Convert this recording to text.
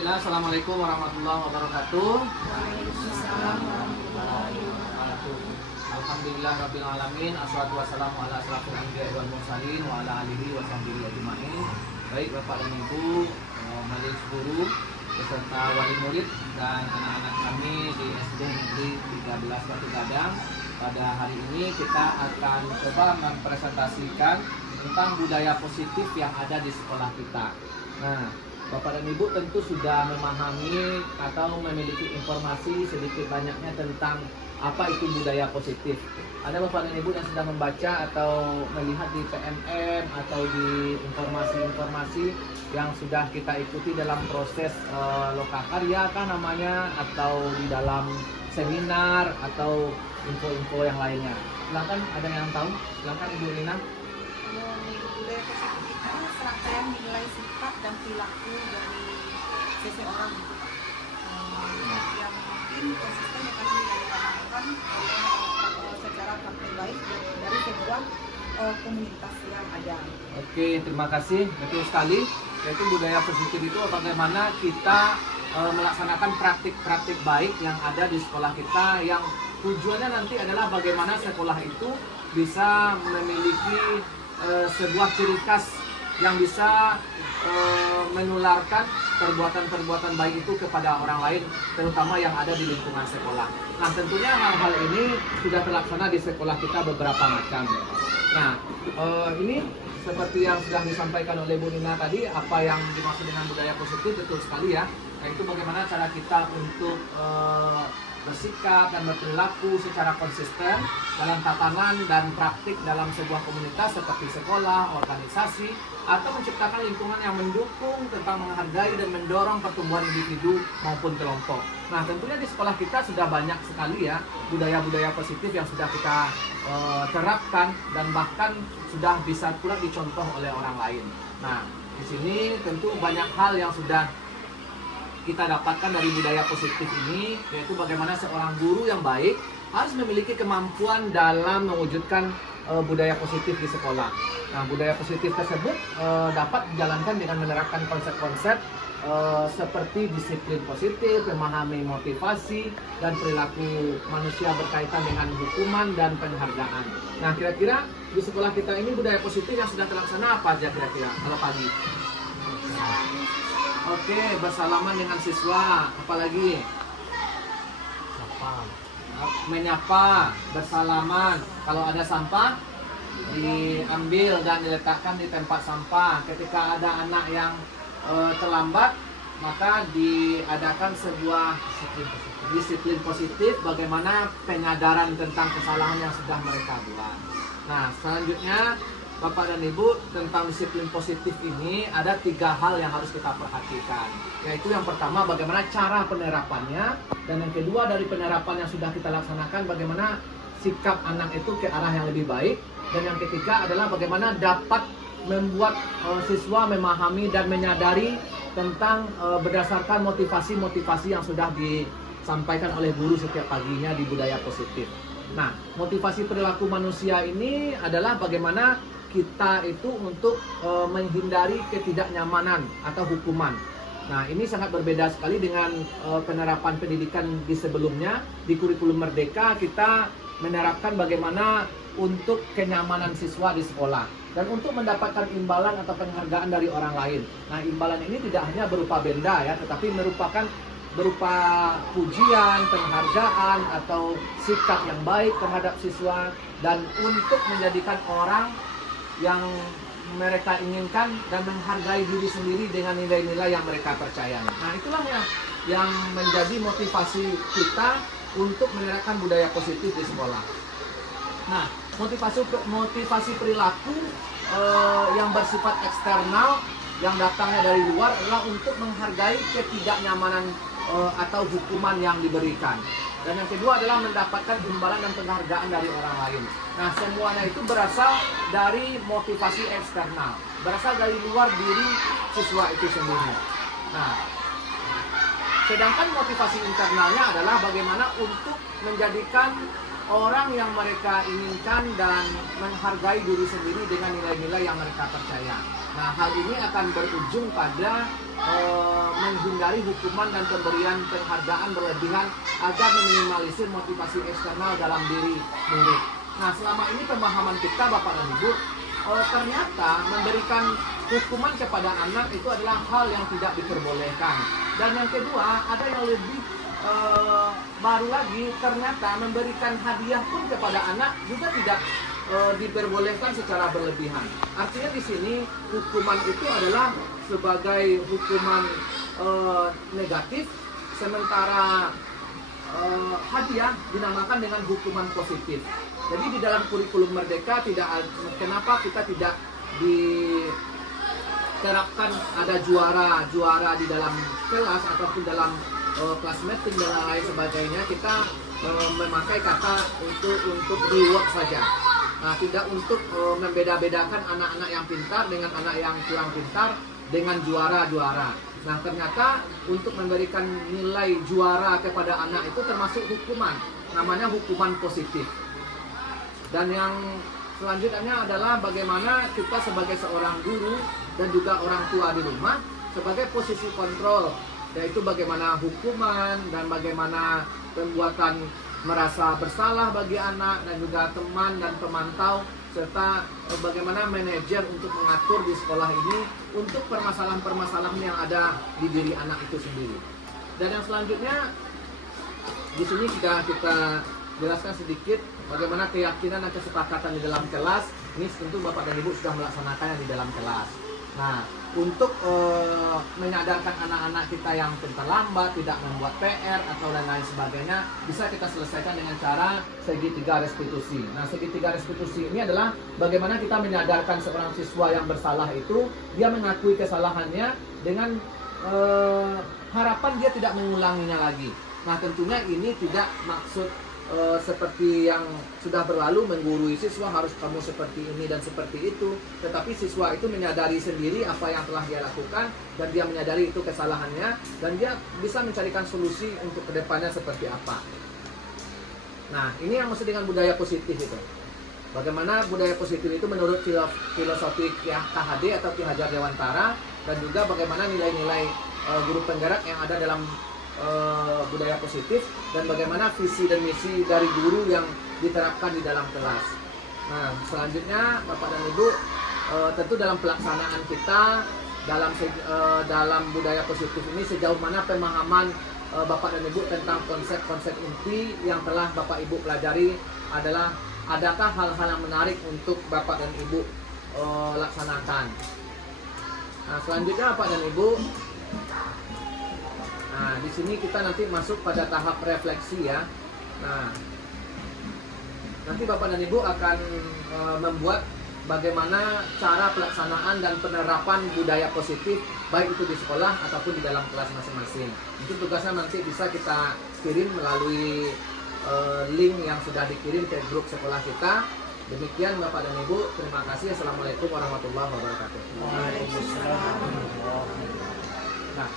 Bismillah, Assalamualaikum warahmatullahi wabarakatuh. Waalaikumsalam warahmatullahi Wabarakatuh. Alhamdulillah Rabbil Alamin. Assalatu wassalamu ala asrafil anbiya'i wal mursalin wa ala alihi wa sahbihi ajma'in. Baik Bapak dan Ibu, majelis guru beserta wali murid dan anak-anak kami di SD Negeri 13 Batu Gadang. Pada hari ini kita akan coba mempresentasikan tentang budaya positif yang ada di sekolah kita. Nah, Bapak dan Ibu tentu sudah memahami atau memiliki informasi sedikit banyaknya tentang apa itu budaya positif. Ada Bapak dan Ibu yang sudah membaca atau melihat di PMM atau di informasi-informasi yang sudah kita ikuti dalam proses lokakarya kan namanya, atau di dalam seminar atau info-info yang lainnya. Silakan, ada yang tahu? Silakan Ibu Nina. Budaya positif itu serangkaian nilai sifat dan perilaku dari seseorang gitu Pak. Yang mungkin konsisten akan dilakukan secara praktik baik dari sebuah komunitas yang ada. Oke, terima kasih. Betul sekali. Yaitu budaya positif itu bagaimana kita melaksanakan praktik-praktik baik yang ada di sekolah kita, yang tujuannya nanti adalah bagaimana sekolah itu bisa memiliki sebuah ciri khas yang bisa menularkan perbuatan-perbuatan baik itu kepada orang lain, terutama yang ada di lingkungan sekolah. Nah, tentunya hal-hal ini sudah terlaksana di sekolah kita beberapa macam. Nah, ini seperti yang sudah disampaikan oleh Bu Nina tadi, apa yang dimaksud dengan budaya positif, betul sekali ya. Yaitu bagaimana cara kita untuk bersikap dan berperilaku secara konsisten dalam tatanan dan praktik dalam sebuah komunitas seperti sekolah, organisasi, atau menciptakan lingkungan yang mendukung tentang menghargai dan mendorong pertumbuhan individu maupun kelompok. Nah, tentunya di sekolah kita sudah banyak sekali ya budaya-budaya positif yang sudah kita terapkan dan bahkan sudah bisa pula dicontoh oleh orang lain. Nah, di sini tentu banyak hal yang sudah kita dapatkan dari budaya positif ini, yaitu bagaimana seorang guru yang baik harus memiliki kemampuan dalam mewujudkan budaya positif di sekolah. Nah, budaya positif tersebut dapat dijalankan dengan menerapkan konsep-konsep seperti disiplin positif, memahami motivasi dan perilaku manusia berkaitan dengan hukuman dan penghargaan. Nah, kira-kira di sekolah kita ini budaya positif yang sudah terlaksana apa aja kira-kira kalau pagi? Oke, bersalaman dengan siswa, apalagi? Menyapa, bersalaman. Kalau ada sampah, diambil dan diletakkan di tempat sampah. Ketika ada anak yang terlambat, maka diadakan sebuah disiplin positif, bagaimana penyadaran tentang kesalahan yang sudah mereka buat. Nah, selanjutnya Bapak dan Ibu, tentang disiplin positif ini ada 3 hal yang harus kita perhatikan. Yaitu yang pertama, bagaimana cara penerapannya, dan yang kedua dari penerapan yang sudah kita laksanakan, bagaimana sikap anak itu ke arah yang lebih baik, dan yang ketiga adalah bagaimana dapat membuat siswa memahami dan menyadari tentang berdasarkan motivasi-motivasi yang sudah disampaikan oleh guru setiap paginya di budaya positif. Nah, motivasi perilaku manusia ini adalah bagaimana kita itu untuk menghindari ketidaknyamanan atau hukuman. Nah, ini sangat berbeda sekali dengan penerapan pendidikan di sebelumnya. Di kurikulum Merdeka kita menerapkan bagaimana untuk kenyamanan siswa di sekolah dan untuk mendapatkan imbalan atau penghargaan dari orang lain. Nah, imbalan ini tidak hanya berupa benda ya, tetapi merupakan berupa pujian, penghargaan atau sikap yang baik terhadap siswa, dan untuk menjadikan orang yang mereka inginkan dan menghargai diri sendiri dengan nilai-nilai yang mereka percayai. Nah, itulah yang menjadi motivasi kita untuk menerapkan budaya positif di sekolah. Nah, motivasi perilaku yang bersifat eksternal yang datangnya dari luar adalah untuk menghargai ketidaknyamanan atau hukuman yang diberikan. Dan yang kedua adalah mendapatkan imbalan dan penghargaan dari orang lain. Nah, semuanya itu berasal dari motivasi eksternal, berasal dari luar diri siswa itu sendiri. Nah, sedangkan motivasi internalnya adalah bagaimana untuk menjadikan orang yang mereka inginkan dan menghargai diri sendiri dengan nilai-nilai yang mereka percaya. Nah, hal ini akan berujung pada menghindari hukuman dan pemberian penghargaan berlebihan agar meminimalisir motivasi eksternal dalam diri murid. Nah, selama ini pemahaman kita Bapak dan Ibu, ternyata memberikan hukuman kepada anak itu adalah hal yang tidak diperbolehkan. Dan yang kedua, ada yang lebih baru lagi, ternyata memberikan hadiah pun kepada anak juga tidak diperbolehkan secara berlebihan. Artinya di sini hukuman itu adalah sebagai hukuman negatif, sementara hadiah dinamakan dengan hukuman positif. Jadi di dalam kurikulum Merdeka kenapa kita tidak diterapkan ada juara di dalam kelas ataupun dalam kelas meeting dan lain sebagainya, kita memakai kata untuk reward saja. Nah, tidak untuk membeda-bedakan anak-anak yang pintar dengan anak yang kurang pintar dengan juara-juara. Nah, ternyata untuk memberikan nilai juara kepada anak itu termasuk hukuman, namanya hukuman positif. Dan yang selanjutnya adalah bagaimana kita sebagai seorang guru dan juga orang tua di rumah sebagai posisi kontrol, yaitu bagaimana hukuman dan bagaimana pembuatan merasa bersalah bagi anak dan juga teman dan pemantau, serta bagaimana manajer untuk mengatur di sekolah ini untuk permasalahan-permasalahan yang ada di diri anak itu sendiri. Dan yang selanjutnya di sini sudah kita jelaskan sedikit bagaimana keyakinan dan kesepakatan di dalam kelas. Ini tentu Bapak dan Ibu sudah melaksanakannya di dalam kelas. Nah, untuk menyadarkan anak-anak kita yang terlambat, tidak membuat PR atau dan lain sebagainya, bisa kita selesaikan dengan cara segitiga restitusi. Nah, segitiga restitusi ini adalah bagaimana kita menyadarkan seorang siswa yang bersalah itu, dia mengakui kesalahannya dengan harapan dia tidak mengulanginya lagi. Nah, tentunya ini tidak maksud seperti yang sudah berlalu menggurui siswa harus kamu seperti ini dan seperti itu, tetapi siswa itu menyadari sendiri apa yang telah dia lakukan dan dia menyadari itu kesalahannya dan dia bisa mencarikan solusi untuk kedepannya seperti apa. Nah, ini yang maksud dengan budaya positif itu. Bagaimana budaya positif itu menurut filosofi KHD atau Ki Hajar Dewantara, dan juga bagaimana nilai-nilai guru penggerak yang ada dalam budaya positif, dan bagaimana visi dan misi dari guru yang diterapkan di dalam kelas. Nah, selanjutnya Bapak dan Ibu, tentu dalam pelaksanaan kita dalam budaya positif ini sejauh mana pemahaman Bapak dan Ibu tentang konsep-konsep inti yang telah Bapak Ibu pelajari adalah, adakah hal-hal yang menarik untuk Bapak dan Ibu laksanakan. Nah, selanjutnya Bapak dan Ibu, nah, di sini kita nanti masuk pada tahap refleksi ya. Nah, nanti Bapak dan Ibu akan membuat bagaimana cara pelaksanaan dan penerapan budaya positif, baik itu di sekolah ataupun di dalam kelas masing-masing. Mungkin tugasnya nanti bisa kita kirim melalui link yang sudah dikirim ke grup sekolah kita. Demikian Bapak dan Ibu, terima kasih. Assalamualaikum warahmatullahi wabarakatuh. Waalaikumsalam. Nah,